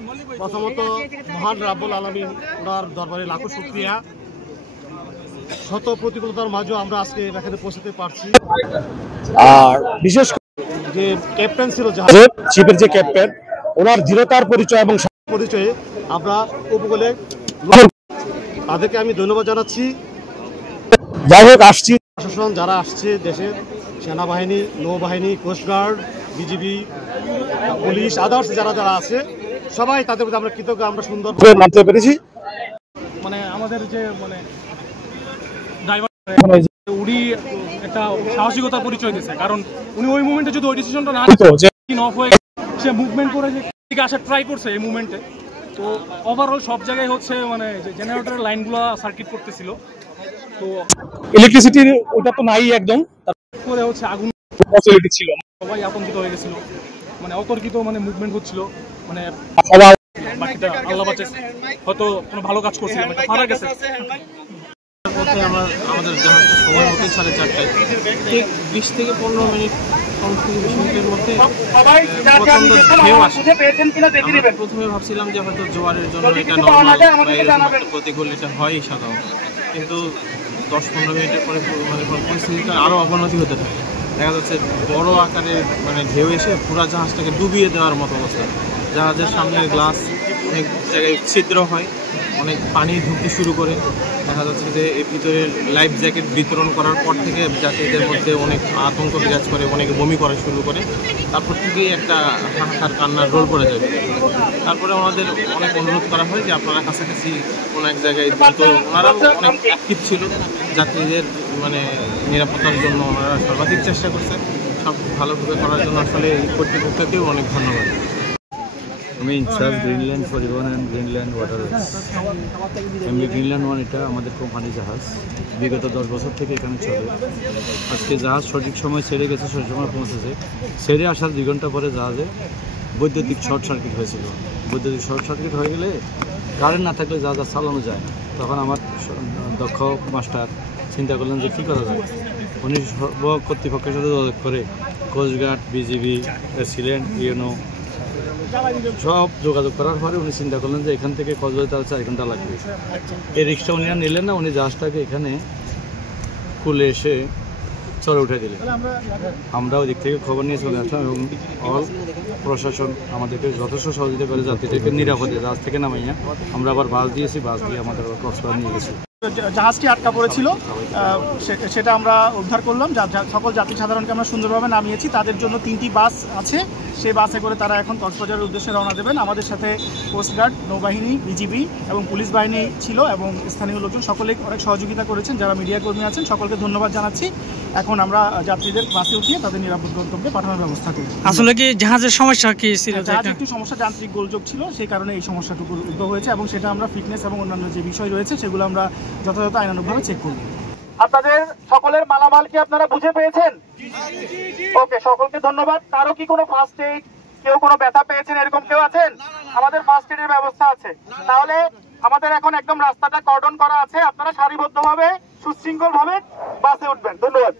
প্রথমত মহান রাব্বুল আলামিন ওনার দরবারে লাখো শুকরিয়া। শত প্রতিকূলতার মাঝেও আমরা আজকে এখানে পৌঁছতে পারছি। আর বিশেষ যে ক্যাপ্টেন ছিল জাহাজের শিপের যে ক্যাপ্টেন, ওনার দৃঢ়তার পরিচয় এবং পরিচয়ে আমরা উপকূলে তাদেরকে আমি ধন্যবাদ জানাচ্ছি। যাই হোক, আসছি প্রশাসন যারা আসছে, দেশের সেনাবাহিনী, নৌবাহিনী, কোস্টগার্ড, বিজিবি, পুলিশ, আদার্স যারা যারা আছে সবাই, তাদের প্রতি আমরা কৃতজ্ঞ। আমরা সুন্দর নামতে পেরেছি। মানে আমাদের যে মানে ড্রাইভার উনি একটা সাহসিকতার পরিচয় দিয়েছে, কারণ উনি ওই মুভমেন্টে যদি ওই ডিসিশনটা না নিত যে অফ হয়ে সে মুভমেন্ট করে যে আসার ট্রাই করছে এই মুভমেন্টে, তো ওভারঅল সব জায়গায় হচ্ছে মানে জেনারেটরের লাইনগুলো সার্কিট করতেছিল, তো ইলেকট্রিসিটির ওটা তো নাই একদম, তারপরে হচ্ছে আগুন পসিবিলিটি ছিল, সবাই আতঙ্কিত হয়ে গেছিল, মানে অতর্কিত মানে মুভমেন্ট হচ্ছিল, মানে বাকিটা আল্লাহ বাঁচাইছে, হয়তো কোনো ভালো কাজ করছিলাম, এটা মারা গেছে। আমাদের জাহাজটা সময় মতো 4:30টায়, ঠিক 20 থেকে 15 মিনিট, 15 থেকে 20 মিনিটের মধ্যে প্রচন্ড ঢেউ আসে। আমরা প্রথমে ভাবছিলাম যে হয়তো জোয়ারের জন্য এটা নর্মাল বা এরকম একটা প্রতিকূল, এটা হয়ই সাধারণত, কিন্তু 10-15 মিনিটের পরে মানে পরিস্থিতিটা আরও অবনতি হতে থাকে। দেখা যাচ্ছে বড় আকারে মানে ঢেউ এসে পুরো জাহাজটাকে ডুবিয়ে দেওয়ার মতো অবস্থা। জাহাজের সামনের গ্লাস অনেক জায়গায় ছিদ্র হয়, অনেক পানি ঢুকতে শুরু করে। দেখা যাচ্ছে যে এর ভিতরে লাইফ জ্যাকেট বিতরণ করার পর থেকে যাত্রীদের মধ্যে অনেক আতঙ্ক বিরাজ করে, অনেকে বমি করা শুরু করে। তারপর থেকেই একটা হাহাকার কান্নার রোল পড়ে যাবে। তারপরে আমাদের অনেক অনুরোধ করা হয় যে আপনারা কাছাকাছি কোনো এক জায়গায়, তো ওনারাও অনেক অ্যাক্টিভ ছিল যাত্রীদের মানে নিরাপত্তার জন্য, ওনারা সর্বাধিক চেষ্টা করছে সব ভালোভাবে করার জন্য। আসলে এই কর্তৃপক্ষকেও অনেক ধন্যবাদ। আমি ইনচার্জ গ্রিনল্যান্ড পরিবহন অ্যান্ড গ্রিনল্যান্ড ওয়াটারওয়েজ। এমনি গ্রিনল্যান্ড ওয়ান এটা আমাদের কোম্পানি জাহাজ, বিগত 10 বছর থেকে এখানে চলে। আজকে জাহাজ সঠিক সময় ছেড়ে গেছে, সঠিক সময় পৌঁছেছে। ছেড়ে আসার 2 ঘন্টা পরে জাহাজে বৈদ্যুতিক শর্ট সার্কিট হয়েছিল। বৈদ্যুতিক শর্ট সার্কিট হয়ে গেলে কারেন্ট না থাকলে জাহাজ আর চালানো যায় না। তখন আমার দক্ষ মাস্টার চিন্তা করলেন যে কী করা যায়। উনি সর্ব কর্তৃপক্ষের সাথে যোগাযোগ করে কোস্টগার্ড, বিজিবি, প্রেসিডেন্ট, ইউনো সব যোগাযোগ করার পরে উনি চিন্তা করলেন যে এখান থেকে কক্সবাজার তার 4 ঘন্টা লাগবে। এই রিক্সা উনি আর নিলেন না, উনি জাহাজটাকে এখানে খুলে এসে চরে উঠে দিলেন। আমরা ওই দিক থেকে খবর নিয়ে চলে আসলাম এবং অল প্রশাসন আমাদেরকে যথেষ্ট সহযোগিতা করে যাত্রীদেরকে নিরাপদে জাহাজ থেকে নামাইয়া আমরা আবার বাস দিয়েছি, বাস দিয়ে আমাদের কক্সবাজার নিয়ে গেছি। জাহাজটি আটকা পড়েছিল, সেটা আমরা উদ্ধার করলাম। সকল যাত্রী সাধারণকে আমরা সুন্দরভাবে নামিয়েছি। তাদের জন্য 3টি বাস আছে, সেই বাসে করে তারা এখন কক্সবাজারের উদ্দেশ্যে রওনা দেবেন। আমাদের সাথে কোস্টগার্ড, নৌবাহিনী, বিজিবি এবং পুলিশ বাহিনী ছিল এবং স্থানীয় লোকজন সকলেই অনেক সহযোগিতা করেছেন। যারা মিডিয়া কর্মী আছেন সকলকে ধন্যবাদ জানাচ্ছি। এখন আমরা যাত্রীদের বাসে উঠিয়ে তাদের নিরাপদ গন্তব্যে পাঠানোর ব্যবস্থা করি। আসলে কি জাহাজের সমস্যা কি ছিল? জাহাজে একটু সমস্যা, যান্ত্রিক গোলযোগ ছিল, সেই কারণে এই সমস্যাটুকু উদ্ভব হয়েছে এবং সেটা আমরা ফিটনেস এবং অন্যান্য যে বিষয় রয়েছে সেগুলো আমরা যথাযথ আইনানুগভাবে চেক করব। আপনাদের সকলের মালামাল কি আপনারা বুঝে পেয়েছেন? ওকে, সকলকে ধন্যবাদ। কারো কি কোনো ফার্স্ট এইড, কেউ কোনো ব্যথা পেয়েছেন এরকম কেউ আছেন? আমাদের ফার্স্ট এইডের ব্যবস্থা আছে। তাহলে আমাদের এখন একদম রাস্তাটা কর্ডন করা আছে, আপনারা সারিবদ্ধভাবে সুশৃঙ্খলভাবে বাসে উঠবেন। ধন্যবাদ।